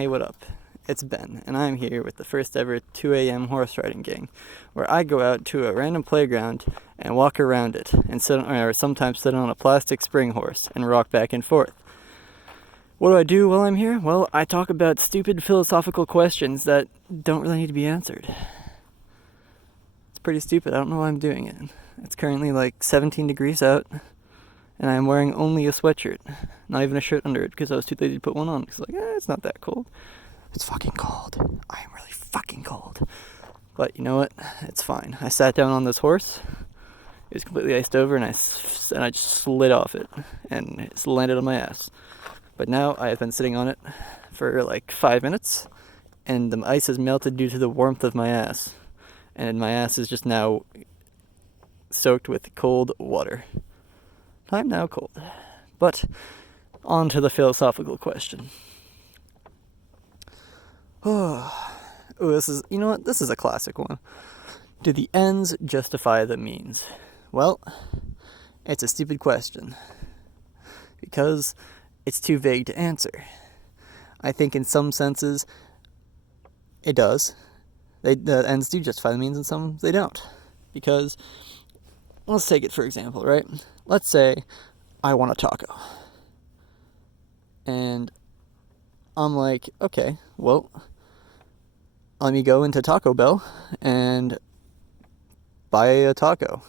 Hey, what up? It's Ben, and I'm here with the first ever 2 a.m. horse riding gang, where I go out to a random playground and walk around it, and or sometimes sit on a plastic spring horse and rock back and forth. What do I do while I'm here? Well, I talk about stupid philosophical questions that don't really need to be answered. It's pretty stupid. I don't know why I'm doing it. It's currently like 17 degrees out, and I'm wearing only a sweatshirt. Not even a shirt under it, because I was too lazy to put one on. Because it's not that cold. It's fucking cold. I am really fucking cold. But you know what? It's fine. I sat down on this horse. It was completely iced over, and I just slid off it, and it landed on my ass. But now I have been sitting on it for like 5 minutes, and the ice has melted due to the warmth of my ass. And my ass is just now soaked with cold water. I'm now cold. But on to the philosophical question. This is a classic one. Do the ends justify the means? Well, it's a stupid question, because it's too vague to answer. I think in some senses, it does. The ends do justify the means, and some they don't. Because, let's take it for example, right? Let's say I want a taco. And I'm like, okay, well, let me go into Taco Bell and buy a taco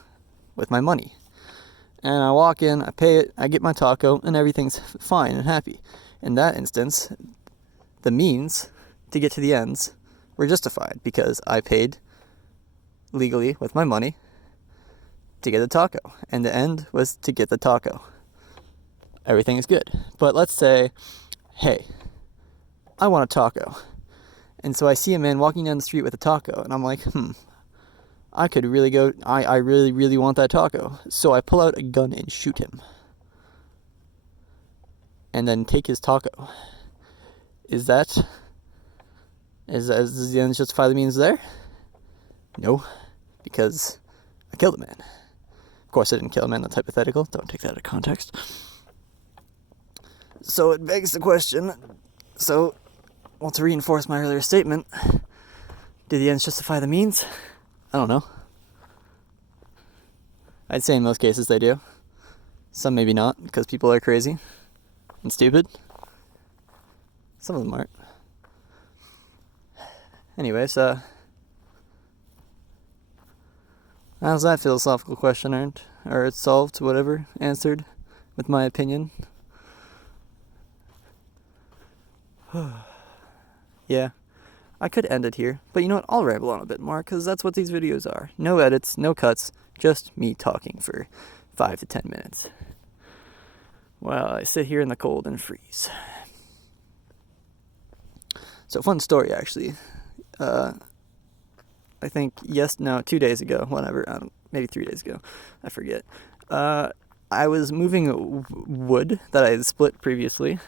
with my money. And I walk in, I pay it, I get my taco, and everything's fine and happy. In that instance, the means to get to the ends were justified, because I paid legally with my money to get the taco, and the end was to get the taco. Everything is good. But let's say, hey, I want a taco. And so I see a man walking down the street with a taco, and I'm like, I could really go, I really, really want that taco. So I pull out a gun and shoot him. And then take his taco. Does the end justify the means there? No, because I killed a man. Of course I didn't kill a man, that's hypothetical. Don't take that out of context. So it begs the question, to reinforce my earlier statement, do the ends justify the means? I don't know. I'd say in most cases they do. Some maybe not, because people are crazy and stupid. Some of them aren't. Anyways, how's that philosophical question earned? Or it's solved, whatever, answered with my opinion? Yeah, I could end it here, but you know what, I'll ramble on a bit more, because that's what these videos are. No edits, no cuts, just me talking for 5 to 10 minutes. While I sit here in the cold and freeze. So, fun story, actually. I think, 2 days ago, whatever, maybe 3 days ago, I forget. I was moving wood that I had split previously,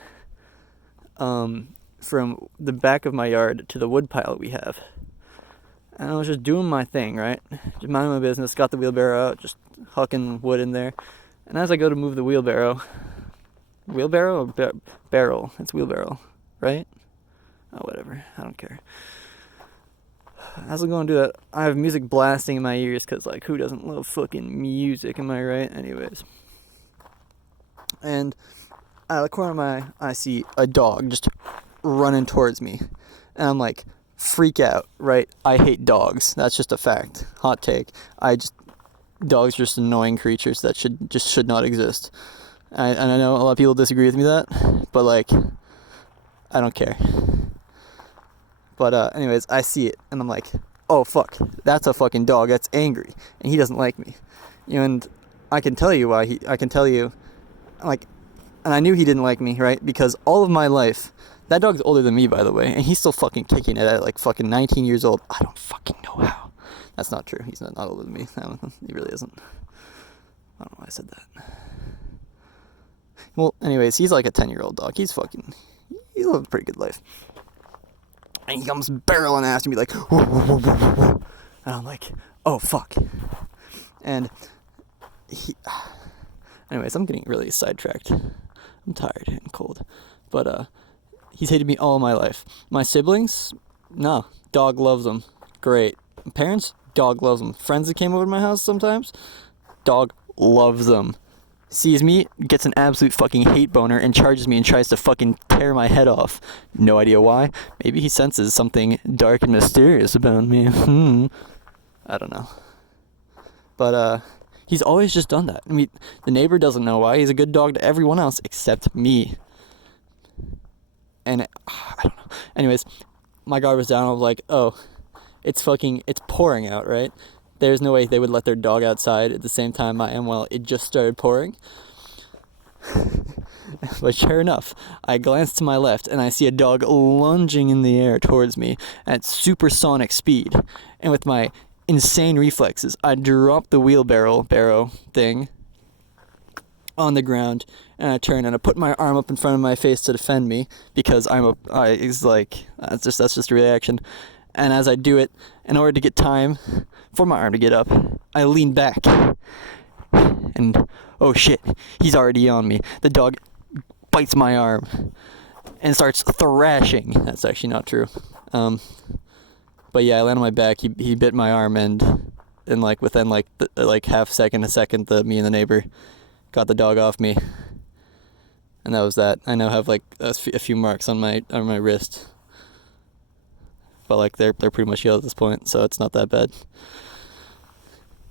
from the back of my yard to the wood pile we have. And I was just doing my thing, right? Just minding my business, got the wheelbarrow out, just hucking wood in there. And as I go to move the wheelbarrow or barrel? It's wheelbarrow, right? Oh, whatever, I don't care. As I'm going to do that, I have music blasting in my ears, because, who doesn't love fucking music, am I right? Anyways. And out of the corner of my eye, I see a dog just running towards me. And I'm like, freak out, right? I hate dogs. That's just a fact. Hot take. Dogs are just annoying creatures that should not exist. And I know a lot of people disagree with me that, but I don't care. But anyways, I see it, and I'm like, oh fuck, that's a fucking dog. That's angry, and he doesn't like me. And I can tell you why. And I knew he didn't like me, right? Because all of my life, that dog's older than me, by the way, and he's still fucking kicking it at fucking 19 years old. I don't fucking know how. That's not true. He's not older than me. He really isn't. I don't know why I said that. Well, anyways, he's like a 10-year-old dog. He's lived a pretty good life. And he comes barreling after me whoa, whoa, whoa, whoa, whoa. And I'm like, oh fuck. And anyways, I'm getting really sidetracked. I'm tired and cold. But He's hated me all my life. My siblings, no. Dog loves them. Great. Parents, dog loves them. Friends that came over to my house sometimes, dog loves them. Sees me, gets an absolute fucking hate boner, and charges me and tries to fucking tear my head off. No idea why. Maybe he senses something dark and mysterious about me. I don't know. But, he's always just done that. I mean, the neighbor doesn't know why. He's a good dog to everyone else except me. And, I don't know. Anyways, my guard was down. I was like, oh, it's pouring out, right? There's no way they would let their dog outside at the same time I am. Well, it just started pouring. But sure enough, I glance to my left and I see a dog lunging in the air towards me at supersonic speed. And with my insane reflexes, I drop the wheelbarrow thing on the ground, and I turn and I put my arm up in front of my face to defend me because that's just a reaction. And as I do it, in order to get time for my arm to get up, I lean back. And, oh shit, he's already on me. The dog bites my arm and starts thrashing. That's actually not true. But yeah, I land on my back. He bit my arm, and within half second, a second, me and the neighbor got the dog off me. And that was that. I now have a few marks on my wrist. But they're pretty much healed at this point, so it's not that bad.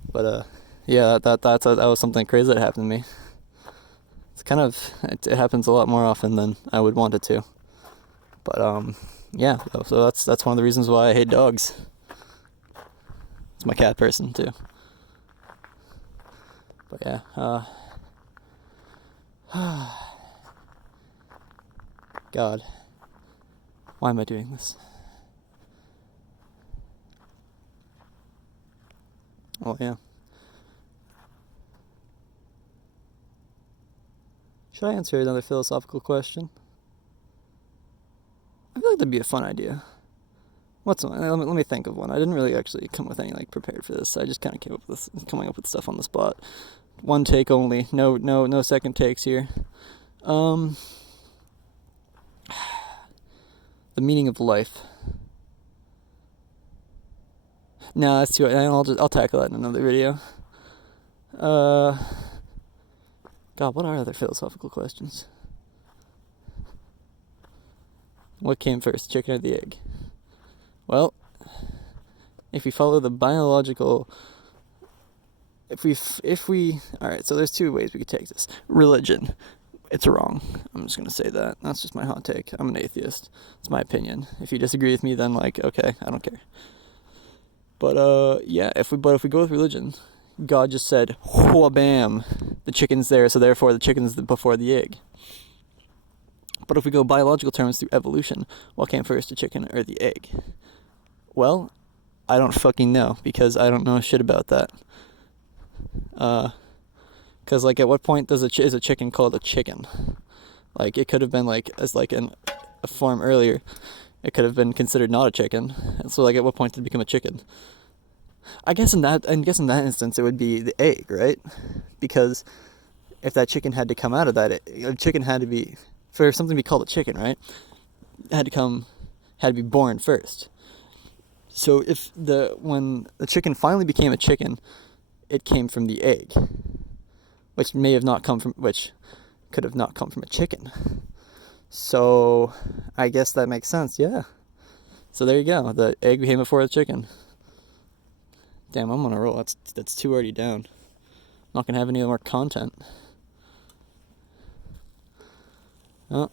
But yeah, that was something crazy that happened to me. It happens a lot more often than I would want it to. But yeah, so that's one of the reasons why I hate dogs. It's my cat person too. But yeah, God, why am I doing this? Oh yeah. Should I answer another philosophical question? I feel like that'd be a fun idea. What's one? Let me think of one. I didn't really actually come with any prepared for this. I just kind of came up with coming up with stuff on the spot. One take only. No second takes here. The meaning of life. No, that's too. I'll tackle that in another video. God, what are other philosophical questions? What came first, chicken or the egg? Well, if we follow the biological, if we, all right. So there's two ways we could take this. Religion, it's wrong. I'm just gonna say that. That's just my hot take. I'm an atheist. It's my opinion. If you disagree with me, then okay, I don't care. But yeah, if we go with religion, God just said, wha-bam, the chicken's there, so therefore the chicken's before the egg. But if we go biological terms through evolution, what came first, the chicken or the egg? Well, I don't fucking know, because I don't know shit about that. Because at what point is a chicken called a chicken? It could have been in a form earlier. It could have been considered not a chicken. And so at what point did it become a chicken? I guess in that instance it would be the egg, right? Because if that chicken had to come out of that, a chicken had to be, for something to be called a chicken, right? It had to be born first. So when the chicken finally became a chicken, it came from the egg, which could have not come from a chicken. So I guess that makes sense, yeah. So there you go. The egg became before the chicken. Damn, I'm on a roll. That's two already down. I'm not gonna have any more content. Oh.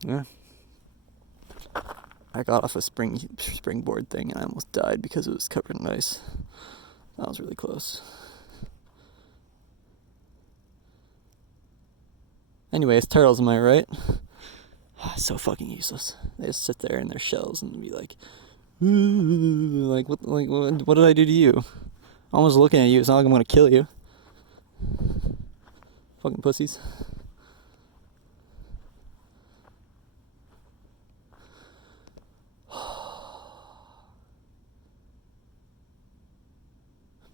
Yeah. I got off a springboard thing and I almost died because it was covered in ice. That was really close. Anyways, turtles, am I right? So fucking useless. They just sit there in their shells and be like, ooh, what did I do to you? I'm almost looking at you. It's not like I'm gonna kill you. Fucking pussies.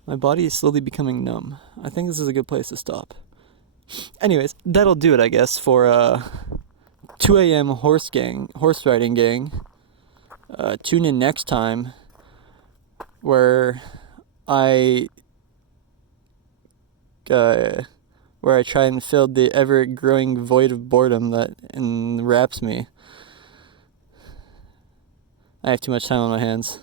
My body is slowly becoming numb. I think this is a good place to stop. Anyways, that'll do it, I guess, for 2 a.m. horse riding gang. Tune in next time where I try and fill the ever-growing void of boredom that enwraps me. I have too much time on my hands.